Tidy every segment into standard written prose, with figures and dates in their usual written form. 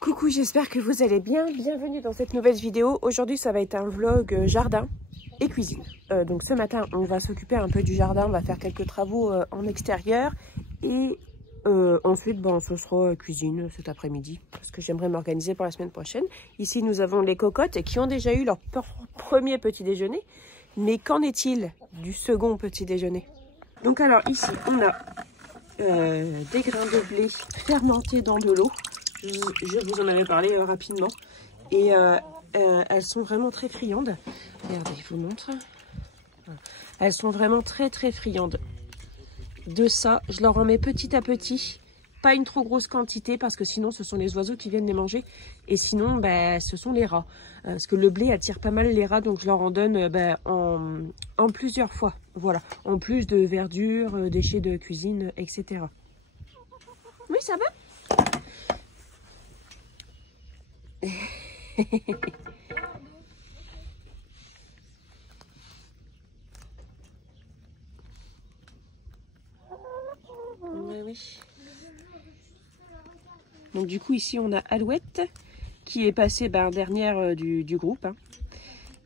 Coucou, j'espère que vous allez bien. Bienvenue dans cette nouvelle vidéo. Aujourd'hui, ça va être un vlog jardin et cuisine. Donc ce matin, on va s'occuper un peu du jardin. On va faire quelques travaux en extérieur. Et ensuite, ce sera cuisine cet après-midi. Parce que j'aimerais m'organiser pour la semaine prochaine. Ici, nous avons les cocottes qui ont déjà eu leur premier petit déjeuner. Mais qu'en est-il du second petit déjeuner? Donc alors, ici, on a des grains de blé fermentés dans de l'eau. Je vous en avais parlé rapidement. Et elles sont vraiment très friandes. Regardez, je vous montre. Elles sont vraiment très friandes. De ça, je leur en mets petit à petit. Pas une trop grosse quantité parce que sinon ce sont les oiseaux qui viennent les manger. Et sinon, ce sont les rats. Parce que le blé attire pas mal les rats. Donc je leur en donne en plusieurs fois. Voilà. En plus de verdure, déchets de cuisine, etc. Oui, ça va? Oui. Donc du coup ici on a Alouette qui est passée dernière du groupe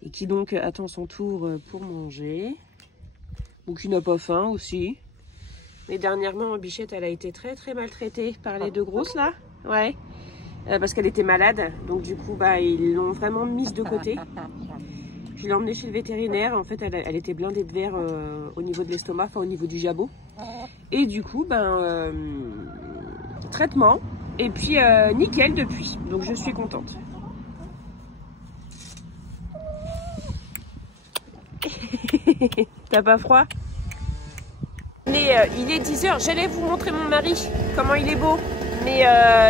et qui donc attend son tour pour manger. Ou qui n'a pas faim aussi. Mais dernièrement Bichette elle a été très maltraitée par les deux grosses là. Ouais. Parce qu'elle était malade, donc du coup ils l'ont vraiment mise de côté. Je l'ai emmenée chez le vétérinaire, en fait elle était blindée de verre au niveau de l'estomac, enfin au niveau du jabot. Et du coup traitement, et puis nickel depuis, donc je suis contente. T'as pas froid? Il est 10 h, j'allais vous montrer mon mari, comment il est beau. Mais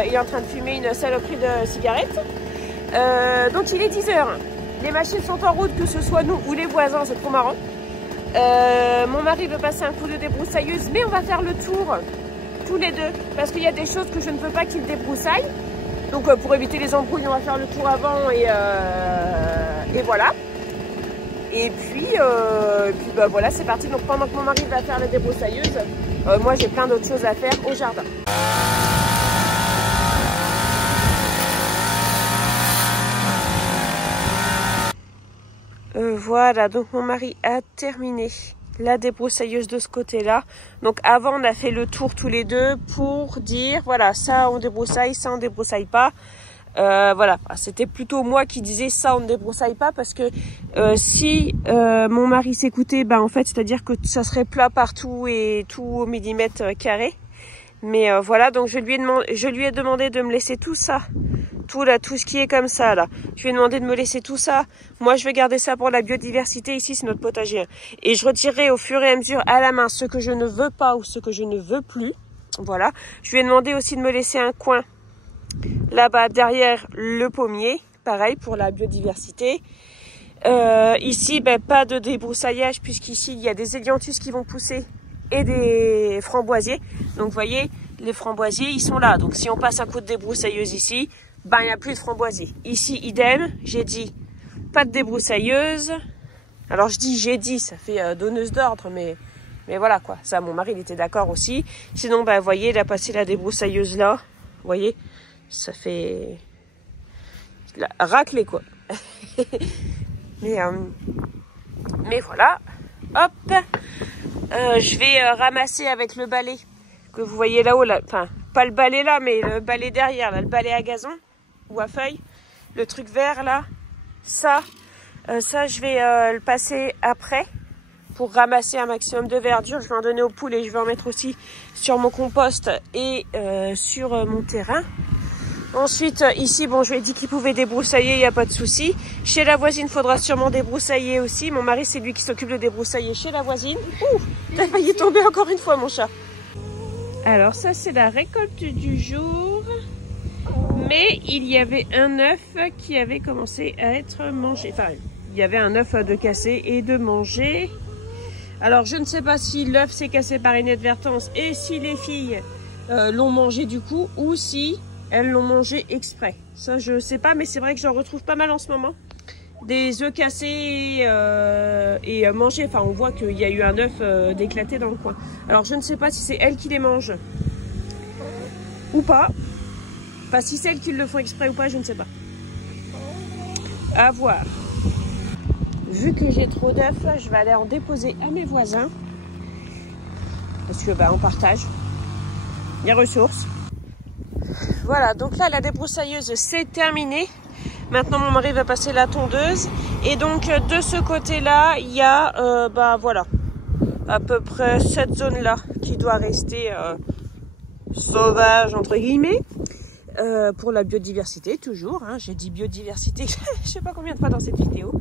il est en train de fumer une saloperie de cigarette. Donc il est 10 h. Les machines sont en route, que ce soit nous ou les voisins, c'est trop marrant. Mon mari veut passer un coup de débroussailleuse, mais on va faire le tour tous les deux. Parce qu'il y a des choses que je ne veux pas qu'il débroussaille. Donc pour éviter les embrouilles, on va faire le tour avant et voilà. Et puis voilà, c'est parti. Donc pendant que mon mari va faire la débroussailleuse, moi j'ai plein d'autres choses à faire au jardin. Voilà, donc mon mari a terminé la débroussailleuse de ce côté-là. Donc avant, on a fait le tour tous les deux pour dire, voilà, ça on débroussaille, ça on débroussaille pas. Voilà, c'était plutôt moi qui disais ça on ne débroussaille pas parce que si mon mari s'écoutait, en fait, c'est-à-dire que ça serait plat partout et tout au millimètre carré. Mais voilà, donc je lui ai demandé de me laisser tout ça. Tout ce qui est comme ça là. Je lui ai demandé de me laisser tout ça. Moi je vais garder ça pour la biodiversité. Ici c'est notre potager. Et je retirerai au fur et à mesure à la main ce que je ne veux pas ou ce que je ne veux plus. Voilà. Je lui ai demandé aussi de me laisser un coin là-bas derrière le pommier. Pareil pour la biodiversité. Ici pas de débroussaillage puisqu'ici il y a des hélianthus qui vont pousser et des framboisiers. Donc vous voyez, les framboisiers ils sont là. Donc si on passe un coup de débroussailleuse ici, il n'y a plus de framboisiers. Ici, idem, j'ai dit pas de débroussailleuse. Alors j'ai dit, ça fait donneuse d'ordre, mais voilà quoi. Ça, mon mari, il était d'accord aussi. Sinon, vous voyez, il a passé la débroussailleuse là. Vous voyez, ça fait raclé quoi. mais voilà, hop. Je vais ramasser avec le balai que vous voyez là-haut. Enfin, pas le balai là, mais le balai derrière, là, le balai à gazon. Ou à feuilles, le truc vert là, ça je vais le passer après pour ramasser un maximum de verdure. Je vais en donner aux poules et je vais en mettre aussi sur mon compost et sur mon terrain. Ensuite ici, je lui ai dit qu'il pouvait débroussailler, il n'y a pas de souci. Chez la voisine, il faudra sûrement débroussailler aussi. Mon mari, c'est lui qui s'occupe de débroussailler chez la voisine. Ouh, t'as failli tomber encore une fois mon chat. Alors ça c'est la récolte du jour. Mais il y avait un œuf qui avait commencé à être mangé. Enfin, il y avait un œuf de casser et de manger. Alors, je ne sais pas si l'œuf s'est cassé par inadvertance et si les filles l'ont mangé du coup ou si elles l'ont mangé exprès. Ça, je ne sais pas, mais c'est vrai que j'en retrouve pas mal en ce moment. Des œufs cassés et mangés. Enfin, on voit qu'il y a eu un œuf d'éclaté dans le coin. Alors, je ne sais pas si c'est elles qui les mangent ou pas. Enfin, si celles qui le font exprès ou pas, je ne sais pas. À voir. Vu que j'ai trop d'œufs, je vais aller en déposer à mes voisins. Parce que on partage les ressources. Voilà, donc là la débroussailleuse c'est terminé. Maintenant mon mari va passer la tondeuse. Et donc de ce côté-là, il y a voilà, à peu près cette zone-là qui doit rester sauvage entre guillemets. Pour la biodiversité toujours, hein. J'ai dit biodiversité je sais pas combien de fois dans cette vidéo,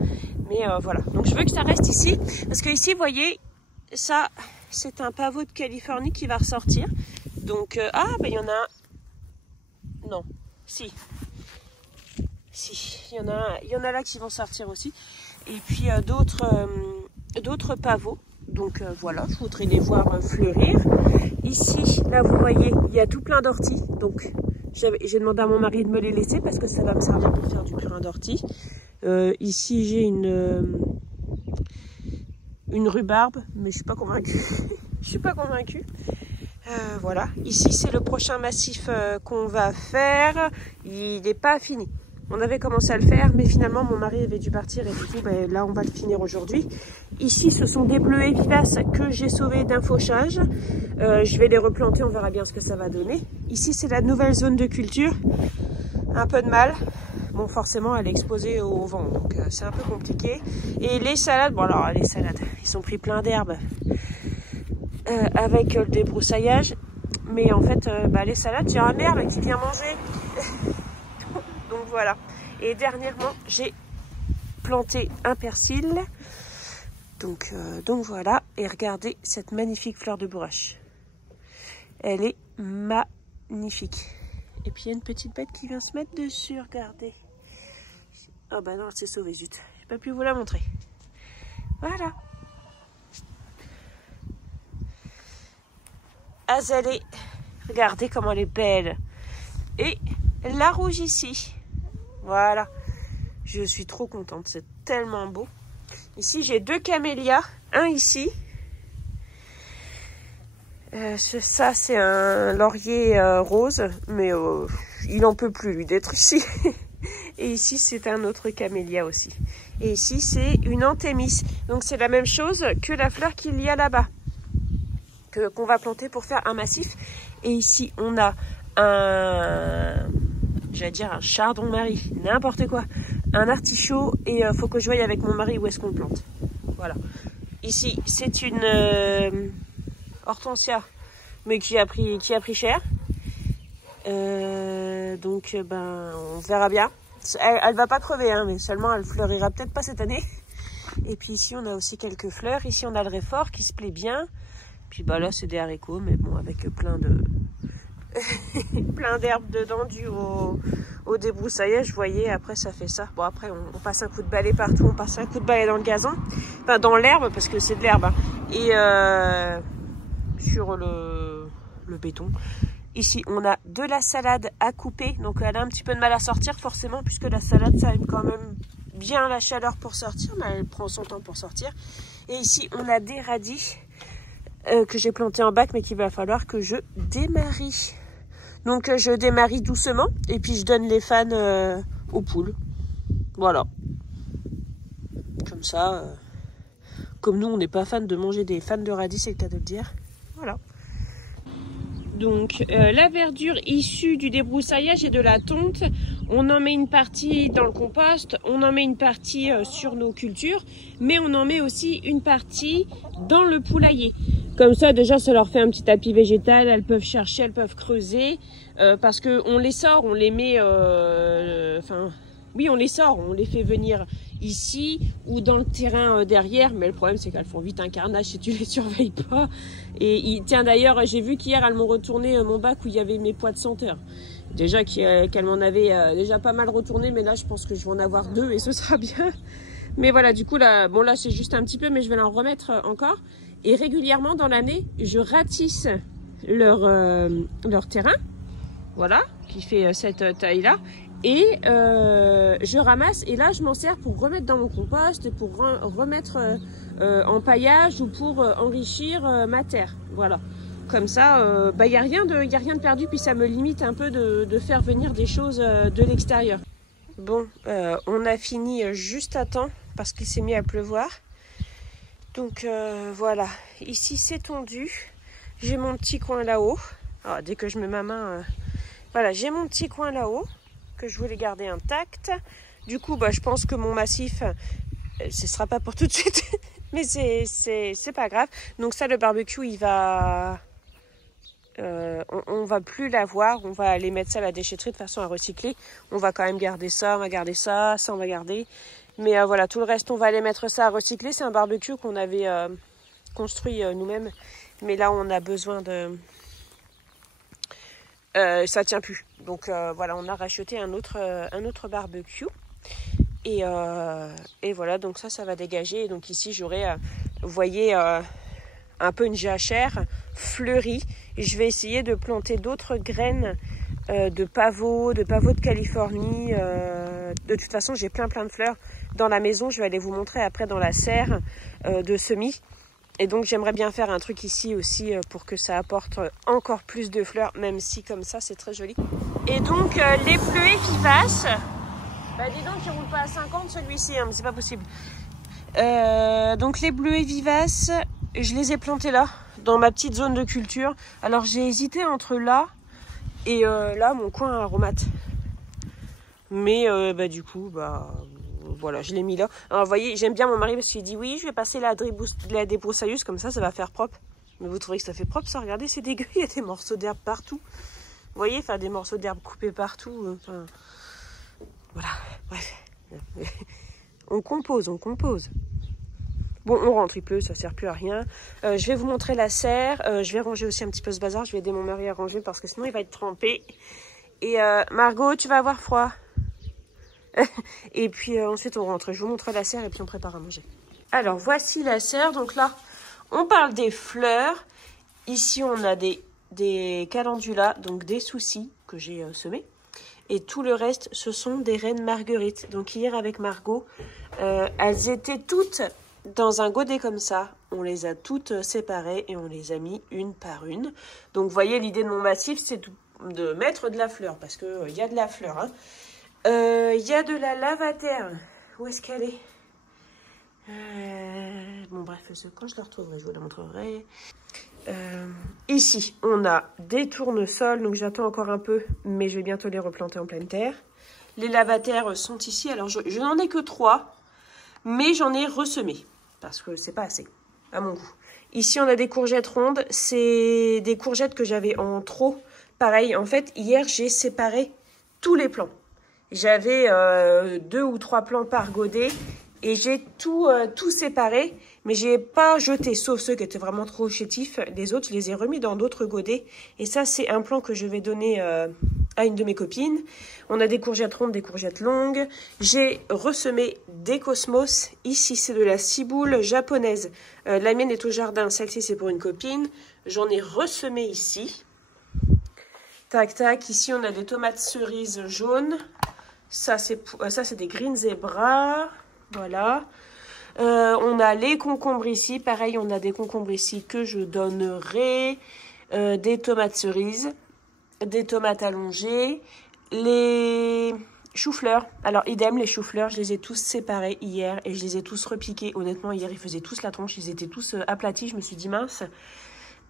mais voilà, donc je veux que ça reste ici parce que ici vous voyez ça c'est un pavot de Californie qui va ressortir, donc il y en a un, non, si il y en a là qui vont sortir aussi, et puis d'autres pavots, donc voilà, je voudrais les voir fleurir. Ici là vous voyez il y a tout plein d'orties, donc j'ai demandé à mon mari de me les laisser parce que ça va me servir pour faire du purin d'ortie. Ici j'ai une rhubarbe, mais je suis pas convaincue. Je suis pas convaincue. Voilà. Ici c'est le prochain massif qu'on va faire. Il n'est pas fini. On avait commencé à le faire, mais finalement mon mari avait dû partir et du coup là on va le finir aujourd'hui. Ici ce sont des bleuets vivaces que j'ai sauvés d'un fauchage. Je vais les replanter, on verra bien ce que ça va donner. Ici c'est la nouvelle zone de culture. Un peu de mal. Bon forcément elle est exposée au vent, donc c'est un peu compliqué. Et les salades, bon alors les salades, ils ont pris plein d'herbes avec le débroussaillage. Mais en fait les salades, il y a un herbe qui vient manger. Donc voilà. Et dernièrement, j'ai planté un persil. Donc voilà. Et regardez cette magnifique fleur de bourrache. Elle est magnifique. Et puis il y a une petite bête qui vient se mettre dessus. Regardez. Oh bah non, c'est sauvé, zut. J'ai pas pu vous la montrer. Voilà. Azalée. Regardez comment elle est belle. Et la rouge ici. Voilà, je suis trop contente, c'est tellement beau. Ici, j'ai deux camélias, un ici. Ça, c'est un laurier rose, mais il n'en peut plus, lui, d'être ici. Et ici, c'est un autre camélia aussi. Et ici, c'est une anthémis. Donc, c'est la même chose que la fleur qu'il y a là-bas, qu'on va planter pour faire un massif. Et ici, on a j'allais dire un chardon-marie, n'importe quoi, un artichaut, et faut que je voie avec mon mari où est-ce qu'on le plante. Voilà. Ici, c'est une hortensia, mais qui a pris cher. Donc, on verra bien. Elle va pas crever, hein, mais seulement elle fleurira peut-être pas cette année. Et puis ici, on a aussi quelques fleurs. Ici, on a le réfort qui se plaît bien. Puis là, c'est des haricots, mais bon, avec plein d'herbes dedans dû au débroussaillage, vous voyez, après ça fait ça. Bon après on passe un coup de balai partout, on passe un coup de balai dans le gazon, enfin dans l'herbe parce que c'est de l'herbe, hein. Et sur le béton. Ici on a de la salade à couper, donc elle a un petit peu de mal à sortir forcément puisque la salade ça aime quand même bien la chaleur pour sortir, mais elle prend son temps pour sortir. Et ici on a des radis que j'ai planté en bac mais qu'il va falloir que je démarie. Donc je démarie doucement et puis je donne les fans aux poules. Voilà. Comme ça, comme nous on n'est pas fan de manger des fans de radis, c'est le cas de le dire. Voilà. Donc la verdure issue du débroussaillage et de la tonte, on en met une partie dans le compost, on en met une partie sur nos cultures, mais on en met aussi une partie dans le poulailler. Comme ça déjà ça leur fait un petit tapis végétal, elles peuvent chercher, elles peuvent creuser, parce que on les sort, on les met, oui on les sort, on les fait venir ici ou dans le terrain derrière, mais le problème c'est qu'elles font vite un carnage si tu les surveilles pas. Et tiens d'ailleurs j'ai vu qu'hier elles m'ont retourné mon bac où il y avait mes pois de senteur. Déjà qu'elles m'en avaient déjà pas mal retourné, mais là je pense que je vais en avoir 2 et ce sera bien. Mais voilà, du coup là, bon là c'est juste un petit peu, mais je vais en remettre encore. Et régulièrement dans l'année, je ratisse leur terrain, voilà, qui fait cette taille-là. Et je ramasse, et là je m'en sers pour remettre dans mon compost, pour remettre en paillage ou pour enrichir ma terre. Voilà. Comme ça, y a rien de perdu, puis ça me limite un peu de faire venir des choses de l'extérieur. Bon, on a fini juste à temps parce qu'il s'est mis à pleuvoir. Donc voilà, ici c'est tondu. J'ai mon petit coin là-haut. Dès que je mets ma main, voilà, j'ai mon petit coin là-haut que je voulais garder intact. Du coup, je pense que mon massif, ce sera pas pour tout de suite, mais c'est pas grave. Donc ça, le barbecue, il va... on va plus l'avoir, on va aller mettre ça à la déchetterie de façon à recycler. On va quand même garder ça, on va garder ça, ça on va garder. Mais voilà, tout le reste, on va aller mettre ça à recycler. C'est un barbecue qu'on avait construit nous-mêmes. Mais là, on a besoin de... ça tient plus. Donc voilà, on a racheté un autre barbecue. Et voilà, donc ça va dégager. Et donc ici, j'aurai, vous voyez, un peu une jachère fleurie. Et je vais essayer de planter d'autres graines de pavots de Californie. De toute façon, j'ai plein de fleurs dans la maison. Je vais aller vous montrer après dans la serre de semis. Et donc, j'aimerais bien faire un truc ici aussi pour que ça apporte encore plus de fleurs, même si comme ça, c'est très joli. Et donc, les bleuets vivaces, dis donc, il roule pas à 50 celui-ci, hein, mais c'est pas possible. Donc, les bleuets vivaces, je les ai plantés là, dans ma petite zone de culture. Alors, j'ai hésité entre là et là, mon coin aromate. Mais du coup, voilà, je l'ai mis là. Alors, vous voyez, j'aime bien mon mari parce qu'il dit oui, je vais passer la débroussailleuse, comme ça va faire propre. Mais vous trouvez que ça fait propre ça? Regardez, c'est dégueu, il y a des morceaux d'herbe partout. Vous voyez, enfin des morceaux d'herbe coupés partout. Voilà, bref. On compose. Bon, on rentre, il pleut, ça sert plus à rien. Je vais vous montrer la serre. Je vais ranger aussi un petit peu ce bazar. Je vais aider mon mari à ranger parce que sinon il va être trempé. Et Margot, tu vas avoir froid. Et puis ensuite on rentre. Je vous montre la serre et puis on prépare à manger. Alors voici la serre. Donc là, on parle des fleurs. Ici, on a des calendulas, donc des soucis que j'ai semés. Et tout le reste, ce sont des reines marguerites. Donc hier avec Margot, elles étaient toutes dans un godet comme ça. On les a toutes séparées et on les a mis une par une. Donc vous voyez, l'idée de mon massif, c'est de mettre de la fleur parce qu'il y a de la fleur. Hein. Y a de la lavater. Où est-ce qu'elle est, bon bref, quand je la retrouverai, je vous la montrerai. Ici, on a des tournesols, donc j'attends encore un peu, mais je vais bientôt les replanter en pleine terre. Les lavataires sont ici. Alors, je n'en ai que 3, mais j'en ai ressemé, parce que c'est pas assez, à mon goût. Ici, on a des courgettes rondes. C'est des courgettes que j'avais en trop. Pareil, en fait, hier, j'ai séparé tous les plants. J'avais 2 ou 3 plants par godet et j'ai tout séparé, mais j'ai pas jeté, sauf ceux qui étaient vraiment trop chétifs. Les autres, je les ai remis dans d'autres godets. Et ça, c'est un plant que je vais donner à une de mes copines. On a des courgettes rondes, des courgettes longues. J'ai ressemé des cosmos. Ici, c'est de la ciboule japonaise. La mienne est au jardin, celle-ci, c'est pour une copine. J'en ai ressemé ici. Tac, tac. Ici, on a des tomates cerises jaunes. Ça, c'est des green zebra. Voilà. On a les concombres ici. Pareil, on a des concombres ici que je donnerai. Des tomates cerises. Des tomates allongées. Les choux-fleurs. Alors, idem, les choux-fleurs, je les ai tous séparés hier. Et je les ai tous repiqués. Honnêtement, hier, ils faisaient tous la tronche. Ils étaient tous aplatis. Je me suis dit, mince.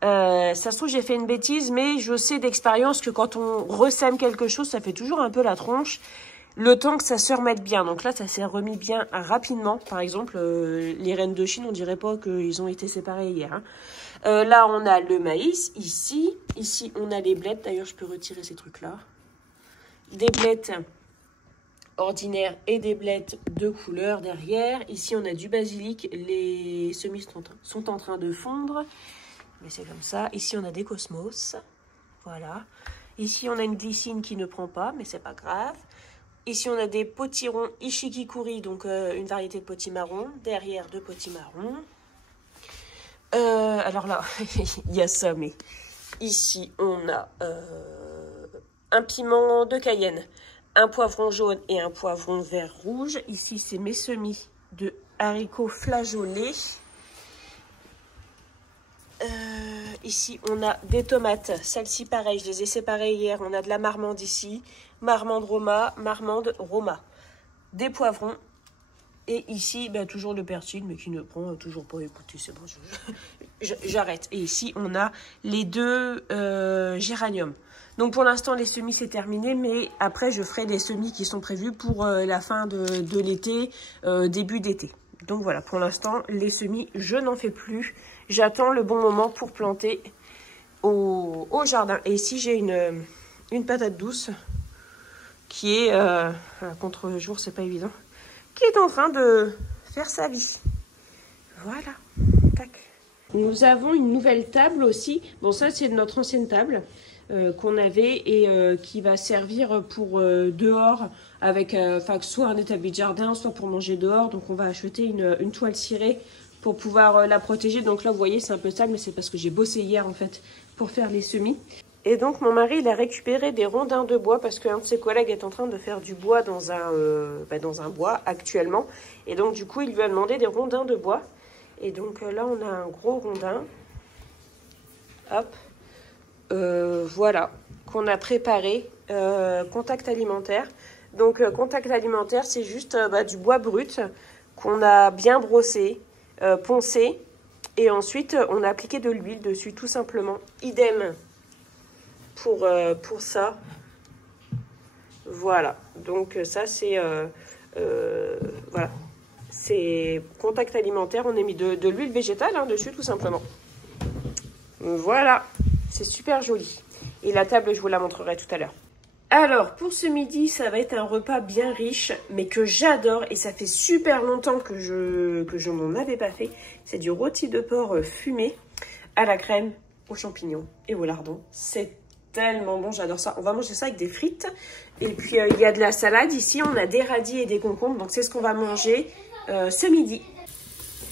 Ça se trouve, j'ai fait une bêtise. Mais je sais d'expérience que quand on ressème quelque chose, ça fait toujours un peu la tronche. Le temps que ça se remette bien. Donc là, ça s'est remis bien rapidement. Par exemple, les rennes de Chine, on dirait pas qu'ils ont été séparés hier. Hein. Là, on a le maïs, ici. Ici, on a les blettes. D'ailleurs, je peux retirer ces trucs-là. Des blettes ordinaires et des blettes de couleur derrière. Ici, on a du basilic. Les semis sont en train de fondre. Mais c'est comme ça. Ici, on a des cosmos. Voilà. Ici, on a une glycine qui ne prend pas, mais c'est pas grave. Ici, on a des potirons Ishikikuri, donc une variété de potimarron. Derrière, 2 potimarrons. Alors là, il y a ça, mais ici, on a un piment de Cayenne, un poivron jaune et un poivron vert rouge. Ici, c'est mes semis de haricots flageolets. Ici, on a des tomates. Celles-ci, pareil, je les ai séparées hier. On a de la marmande ici, marmande roma, des poivrons. Et ici, ben, toujours le persil, mais qui ne prend toujours pas. Écoutez, c'est bon, j'arrête. Et ici, on a les deux géraniums. Donc pour l'instant, les semis, c'est terminé. Mais après, je ferai les semis qui sont prévus pour la fin de l'été, début d'été. Donc voilà, pour l'instant, les semis, je n'en fais plus. J'attends le bon moment pour planter au jardin. Et ici, j'ai une patate douce qui est, contre le jour, c'est pas évident, qui est en train de faire sa vie. Voilà. Tac. Nous avons une nouvelle table aussi. Bon, ça, c'est notre ancienne table qu'on avait et qui va servir pour dehors, avec soit un établi de jardin, soit pour manger dehors. Donc, on va acheter une toile cirée pour pouvoir la protéger. Donc là, vous voyez, c'est un peu sale, mais c'est parce que j'ai bossé hier, en fait, pour faire les semis. Et donc, mon mari, il a récupéré des rondins de bois parce qu'un de ses collègues est en train de faire du bois dans un bois actuellement. Et donc, du coup, il lui a demandé des rondins de bois. Et donc, là, on a un gros rondin. Hop. Voilà. Qu'on a préparé. Contact alimentaire. Donc, contact alimentaire, c'est juste du bois brut qu'on a bien brossé, poncé. Et ensuite, on a appliqué de l'huile dessus, tout simplement. Idem. Pour ça, voilà, donc ça c'est voilà, c'est contact alimentaire. On a mis de l'huile végétale dessus, tout simplement. Voilà, c'est super joli. Et la table, je vous la montrerai tout à l'heure. Alors, pour ce midi, ça va être un repas bien riche, mais que j'adore. Et ça fait super longtemps que je n'en avais pas fait. C'est du rôti de porc fumé à la crème, aux champignons et au lardon. C'est tellement bon, j'adore ça. On va manger ça avec des frites. Et puis, il y a de la salade. Ici, on a des radis et des concombres. Donc, c'est ce qu'on va manger ce midi.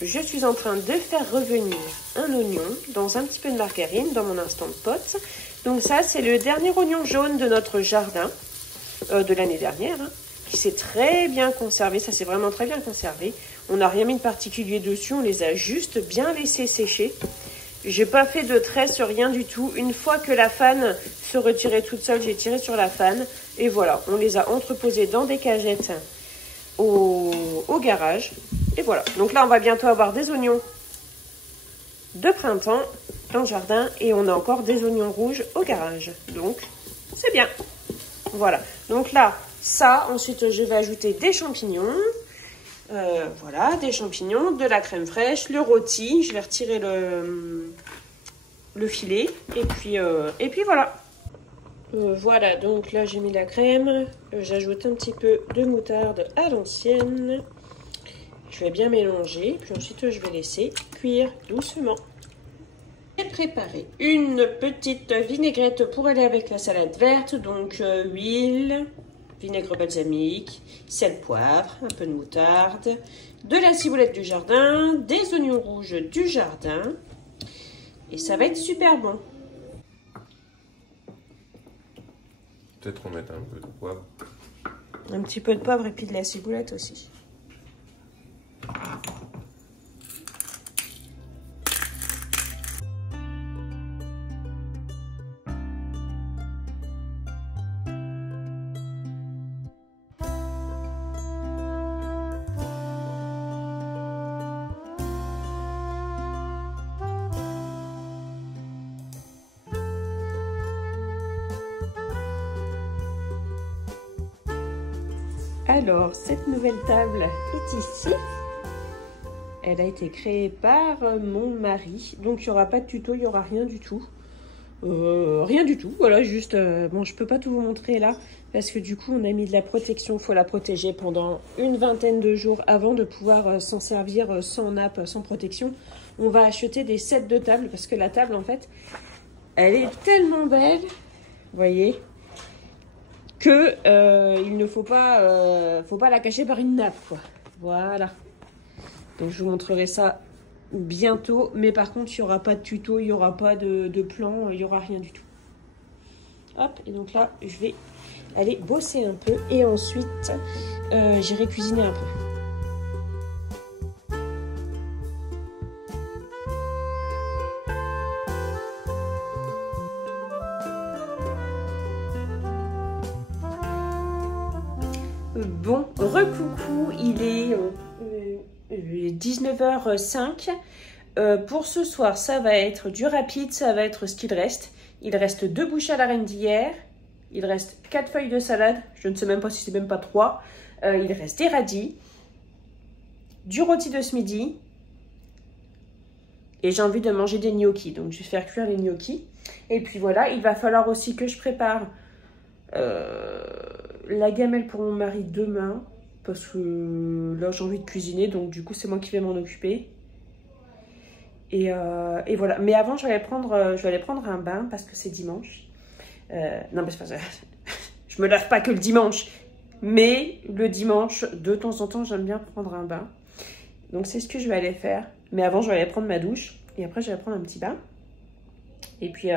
Je suis en train de faire revenir un oignon dans un petit peu de margarine dans mon instant de pote. Donc, ça, c'est le dernier oignon jaune de notre jardin de l'année dernière, qui s'est très bien conservé. Ça s'est vraiment très bien conservé. On n'a rien mis de particulier dessus. On les a juste bien laissés sécher. J'ai pas fait de tresse, rien du tout. Une fois que la fan se retirait toute seule, j'ai tiré sur la fan. Et voilà, on les a entreposés dans des cagettes au garage. Et voilà. Donc là, on va bientôt avoir des oignons de printemps dans le jardin. Et on a encore des oignons rouges au garage. Donc, c'est bien. Voilà. Donc là, ça, ensuite, je vais ajouter des champignons. Voilà, des champignons, de la crème fraîche, le rôti. Je vais retirer le filet. Et puis voilà. Voilà, donc là j'ai mis la crème. J'ajoute un petit peu de moutarde à l'ancienne. Je vais bien mélanger. Puis ensuite je vais laisser cuire doucement. J'ai préparé une petite vinaigrette pour aller avec la salade verte. Donc huile, vinaigre balsamique, sel, poivre, un peu de moutarde, de la ciboulette du jardin, des oignons rouges du jardin. Et ça va être super bon. Peut-être on met un peu de poivre. Un petit peu de poivre et puis de la ciboulette aussi. Alors, cette nouvelle table est ici. Elle a été créée par mon mari. Donc, il n'y aura pas de tuto, il n'y aura rien du tout. Rien du tout, voilà, juste... bon, je peux pas tout vous montrer là, parce que du coup, on a mis de la protection. Il faut la protéger pendant une vingtaine de jours avant de pouvoir s'en servir sans nappe, sans protection. On va acheter des sets de table, parce que la table, en fait, elle est tellement belle, vous voyez, que il ne faut pas la cacher par une nappe, quoi. Voilà. Donc je vous montrerai ça bientôt, mais par contre il n'y aura pas de tuto, il n'y aura pas de plan, il n'y aura rien du tout. Hop, et donc là je vais aller bosser un peu et ensuite j'irai cuisiner un peu. Bon, recoucou, il est 19h05. Pour ce soir, ça va être du rapide, ça va être ce qu'il reste. Il reste 2 bouchées à la reine d'hier. Il reste 4 feuilles de salade. Je ne sais même pas si c'est même pas 3. Il reste des radis. Du rôti de ce midi. Et j'ai envie de manger des gnocchis. Donc, je vais faire cuire les gnocchis. Et puis voilà, il va falloir aussi que je prépare la gamelle pour mon mari demain. Parce que là, j'ai envie de cuisiner. Donc, du coup, c'est moi qui vais m'en occuper. Et voilà. Mais avant, je vais aller prendre un bain parce que c'est dimanche. Non, mais c'est pas ça. Je me lave pas que le dimanche. Mais le dimanche, de temps en temps, j'aime bien prendre un bain. Donc, c'est ce que je vais aller faire. Mais avant, je vais aller prendre ma douche. Et après, je vais prendre un petit bain. Et puis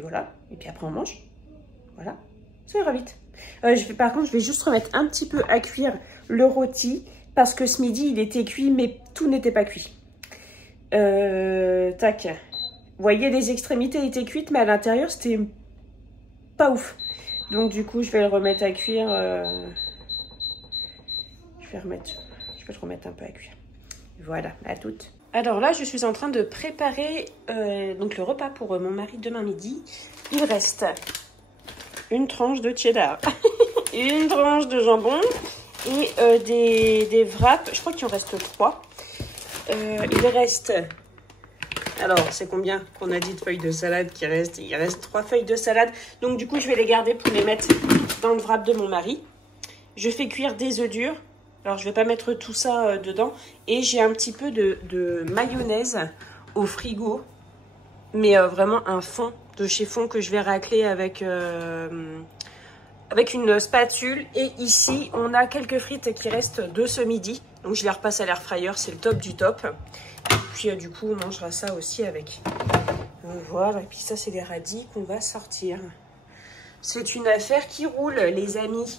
voilà. Et puis après, on mange. Voilà. Ça ira vite. Par contre, je vais juste remettre un petit peu à cuire le rôti. Parce que ce midi, il était cuit, mais tout n'était pas cuit. Tac. Vous voyez, les extrémités étaient cuites, mais à l'intérieur, c'était pas ouf. Donc, du coup, je vais le remettre à cuire. Je vais le remettre un peu à cuire. Voilà, à toutes. Alors là, je suis en train de préparer donc le repas pour mon mari demain midi. Il reste une tranche de cheddar, une tranche de jambon et des wraps. Je crois qu'il en reste 3. Il reste... Alors, c'est combien qu'on a dit de feuilles de salade qui reste? Il reste 3 feuilles de salade. Donc, du coup, je vais les garder pour les mettre dans le wrap de mon mari. Je fais cuire des œufs durs. Alors, je ne vais pas mettre tout ça dedans. Et j'ai un petit peu de mayonnaise au frigo. Mais vraiment un fond de chez Fond que je vais racler avec une spatule. Et ici, on a quelques frites qui restent de ce midi. Donc, je les repasse à l'air fryer. C'est le top du top. Et puis, du coup, on mangera ça aussi avec. Voilà. Et puis, ça, c'est les radis qu'on va sortir. C'est une affaire qui roule, les amis.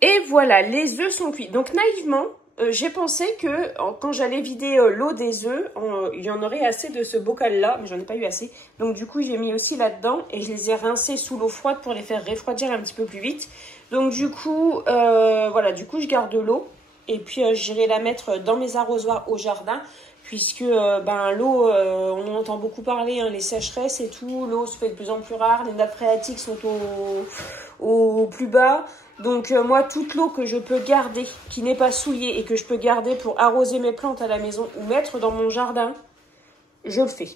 Et voilà, les œufs sont cuits. Donc, naïvement, j'ai pensé que quand j'allais vider l'eau des œufs, il y en aurait assez de ce bocal-là. Mais j'en ai pas eu assez. Donc, du coup, j'ai mis aussi là-dedans. Et je les ai rincés sous l'eau froide pour les faire refroidir un petit peu plus vite. Donc, du coup, voilà. Du coup, je garde l'eau. Et puis, j'irai la mettre dans mes arrosoirs au jardin. Puisque l'eau, on en entend beaucoup parler, hein, les sécheresses et tout. L'eau se fait de plus en plus rare. Les nappes phréatiques sont au plus bas. Donc, moi, toute l'eau que je peux garder, qui n'est pas souillée et que je peux garder pour arroser mes plantes à la maison ou mettre dans mon jardin, je le fais.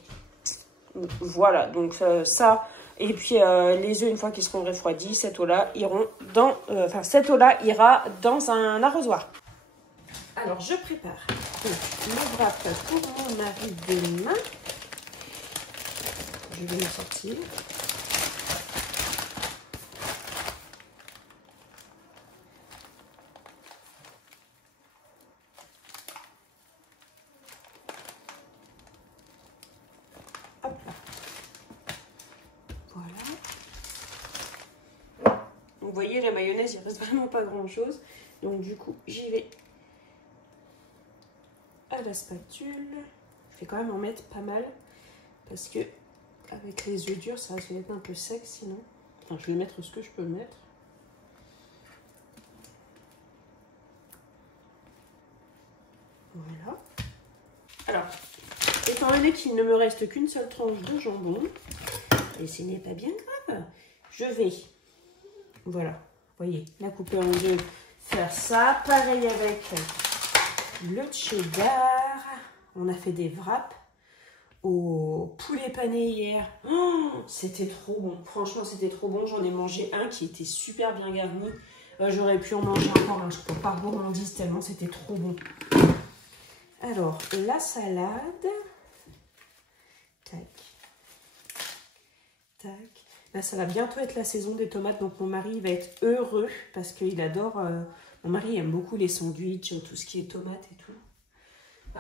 Voilà, donc ça... Et puis, les œufs, une fois qu'ils seront refroidis, cette eau-là ira dans un arrosoir. Alors, je prépare donc le wrap pour mon mari demain. Je vais le sortir. Hop là. Voilà. Vous voyez, la mayonnaise, il ne reste vraiment pas grand-chose. Donc, du coup, j'y vais à la spatule. Je vais quand même en mettre pas mal parce que avec les œufs durs ça va se mettre un peu sec sinon. Enfin, je vais mettre ce que je peux mettre. Voilà. Alors, étant donné qu'il ne me reste qu'une seule tranche de jambon, et ce n'est pas bien grave, je vais, voilà, vous voyez, la couper en deux, faire ça. Pareil avec le cheddar. On a fait des wraps au poulet pané hier. Oh, c'était trop bon. Franchement, c'était trop bon. J'en ai mangé un qui était super bien garni. J'aurais pu en manger encore un. Je ne peux pas gourmandise tellement c'était trop bon. Alors, la salade. Tac. Tac. Là, ça va bientôt être la saison des tomates. Donc, mon mari va être heureux parce qu'il adore... Mon mari aime beaucoup les sandwichs, tout ce qui est tomates et tout.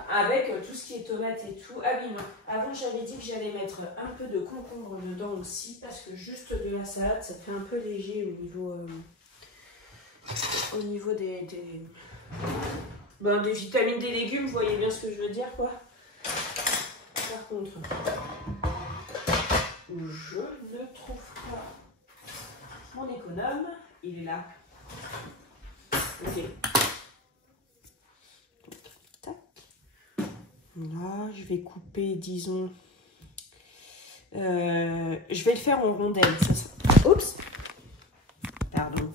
Avec tout ce qui est tomates et tout. Ah oui, non. Avant, j'avais dit que j'allais mettre un peu de concombre dedans aussi. Parce que juste de la salade, ça fait un peu léger au niveau des vitamines des légumes. Vous voyez bien ce que je veux dire, quoi. Par contre, je ne trouve pas mon économe. il est là. Ok. Tac. Là, je vais couper, disons... je vais le faire en rondelles. Ça sera... Oups. Pardon.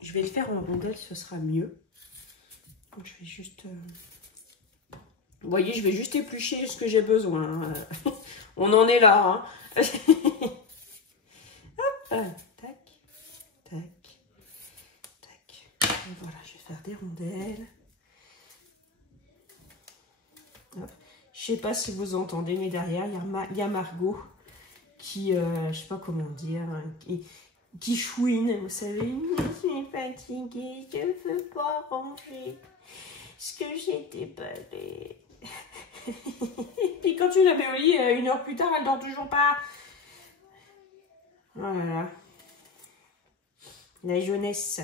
Je vais le faire en rondelles, ce sera mieux. Donc, je vais juste... Vous voyez, je vais juste éplucher ce que j'ai besoin. On en est là. Hein. Hop, tac, tac, tac. Et voilà, je vais faire des rondelles. Hop. Je sais pas si vous entendez, mais derrière, il y a Margot qui, je sais pas comment dire, qui chouine, vous savez. Je suis fatiguée, je ne veux pas ranger ce que j'ai déballé. Puis quand tu la mets au lit, 1 heure plus tard, elle dort toujours pas. Voilà. La jeunesse.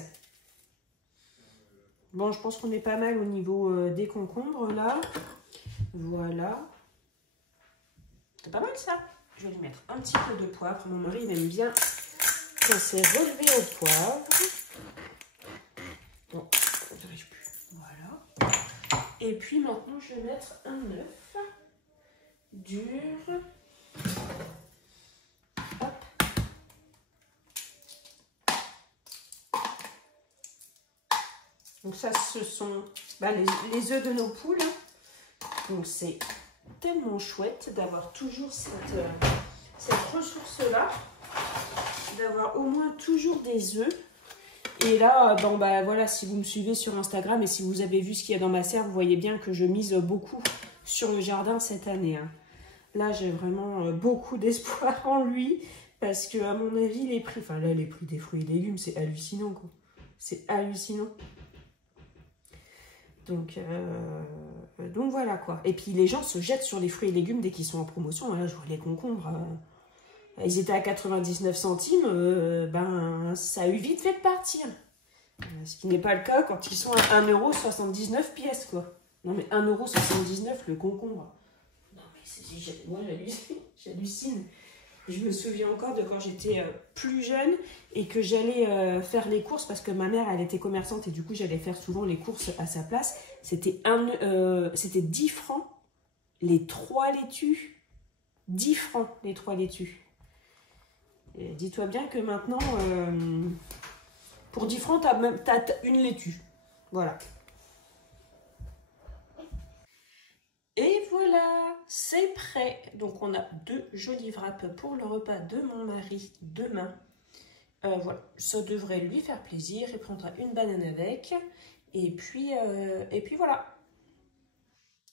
Bon, je pense qu'on est pas mal au niveau des concombres, là. Voilà. C'est pas mal, ça. Je vais lui mettre un petit peu de poivre. Mon mari, il aime bien quand c'est relevé au poivre. Bon, j'arrive plus. Voilà. Et puis maintenant, je vais mettre un œuf dur. Hop. Donc ça, ce sont les œufs de nos poules. Donc c'est tellement chouette d'avoir toujours cette ressource-là, d'avoir au moins toujours des œufs. Et là, bon, voilà, si vous me suivez sur Instagram et si vous avez vu ce qu'il y a dans ma serre, vous voyez bien que je mise beaucoup sur le jardin cette année. Hein. Là, j'ai vraiment beaucoup d'espoir en lui parce que, à mon avis, les prix des fruits et légumes, c'est hallucinant, quoi. C'est hallucinant. Donc voilà, quoi. Et puis, les gens se jettent sur les fruits et légumes dès qu'ils sont en promotion. Là, je vois les concombres. Ils étaient à 99 centimes, ça a eu vite fait de partir. Ce qui n'est pas le cas quand ils sont à 1,79 € pièce, quoi. Non, mais 1,79 € le concombre. Non, mais moi, j'hallucine. Je me souviens encore de quand j'étais plus jeune et que j'allais faire les courses parce que ma mère, elle était commerçante et du coup, j'allais faire souvent les courses à sa place. C'était 10 francs les 3 laitues. 10 francs les 3 laitues. Dis-toi bien que maintenant, pour 10 francs, t'as une laitue. Voilà. Et voilà, c'est prêt. Donc, on a 2 jolies wraps pour le repas de mon mari demain. Voilà, ça devrait lui faire plaisir. Il prendra une banane avec. Et puis voilà.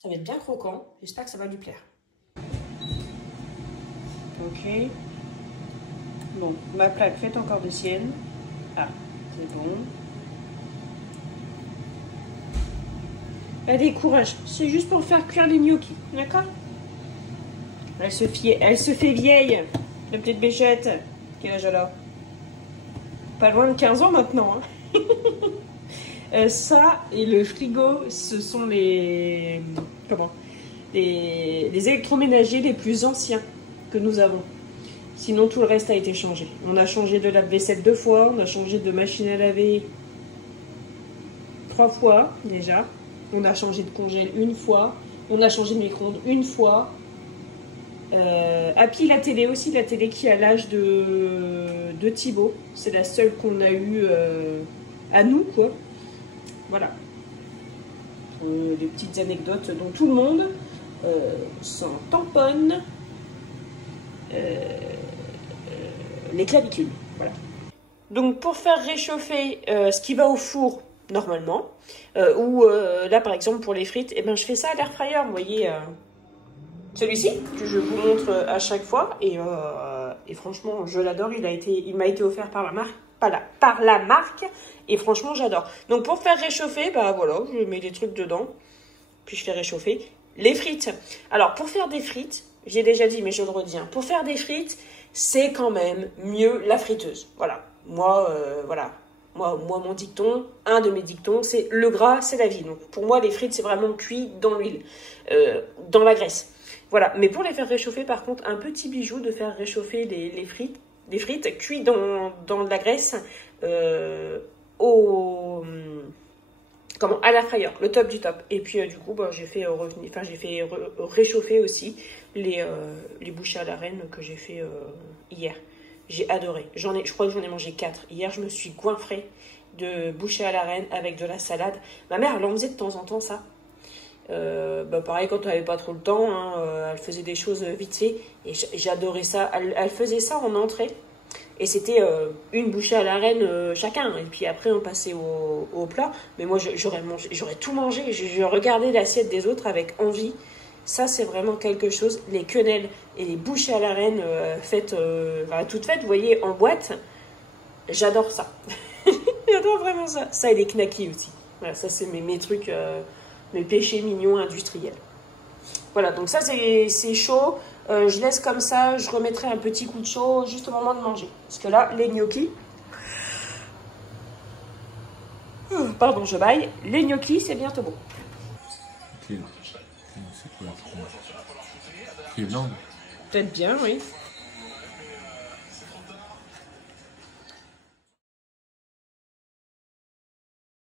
Ça va être bien croquant. J'espère que ça va lui plaire. Ok. Bon, ma plaque, faites encore de sienne. Ah, c'est bon. Allez, courage. C'est juste pour faire cuire les gnocchis, d'accord? Elle se fait vieille, la petite Béchette. Quel âge elle a? Pas loin de 15 ans maintenant. Hein. Ça et le frigo, ce sont les électroménagers les plus anciens que nous avons. Sinon, tout le reste a été changé. On a changé de lave-vaisselle 2 fois. On a changé de machine à laver 3 fois déjà. On a changé de congèle 1 fois. On a changé de micro-ondes 1 fois. Puis la télé aussi. La télé qui a l'âge de Thibaut. C'est la seule qu'on a eue à nous, quoi. Voilà. Des petites anecdotes dont tout le monde s'en tamponne. Les clavicules, voilà. Donc pour faire réchauffer ce qui va au four normalement, ou là par exemple pour les frites, je fais ça à l'air fryer, vous voyez, celui-ci que je vous montre à chaque fois, et franchement je l'adore, il m'a été offert par la marque, et franchement j'adore. Donc pour faire réchauffer, voilà, je mets des trucs dedans, puis je fais réchauffer les frites. Alors pour faire des frites, j'ai déjà dit mais je le redis, hein, pour faire des frites, c'est quand même mieux la friteuse. Voilà. Moi, mon dicton, un de mes dictons, c'est le gras, c'est la vie. Donc, pour moi, les frites, c'est vraiment cuit dans l'huile, dans la graisse. Voilà. Mais pour les faire réchauffer, par contre, un petit bijou de faire réchauffer les frites, des frites cuites dans de la graisse à la frayeur, le top du top. Et puis du coup, j'ai fait réchauffer aussi les bouchées à la reine que j'ai fait hier. J'ai adoré. Je crois que j'en ai mangé 4. Hier, je me suis goinfrée de bouchées à la reine avec de la salade. Ma mère, elle en faisait de temps en temps ça. Pareil, quand elle n'avait pas trop le temps, hein, elle faisait des choses vite fait. Et j'adorais ça. Elle faisait ça en entrée. Et c'était une bouchée à la reine chacun. Et puis après, on passait au plat. Mais moi, j'aurais tout mangé. Je regardais l'assiette des autres avec envie. Ça, c'est vraiment quelque chose. Les quenelles et les bouchées à la reine toutes faites, vous voyez, en boîte. J'adore ça. J'adore vraiment ça. Ça et les knackis aussi. Voilà, ça, c'est mes trucs, mes péchés mignons industriels. Voilà, donc ça, c'est chaud. Je laisse comme ça. Je remettrai un petit coup de chaud juste au moment de manger. Parce que là, les gnocchis... Pardon, je baille. Les gnocchis, c'est bientôt bon. C'est quoi? Qui est blanc? Peut-être bien, oui.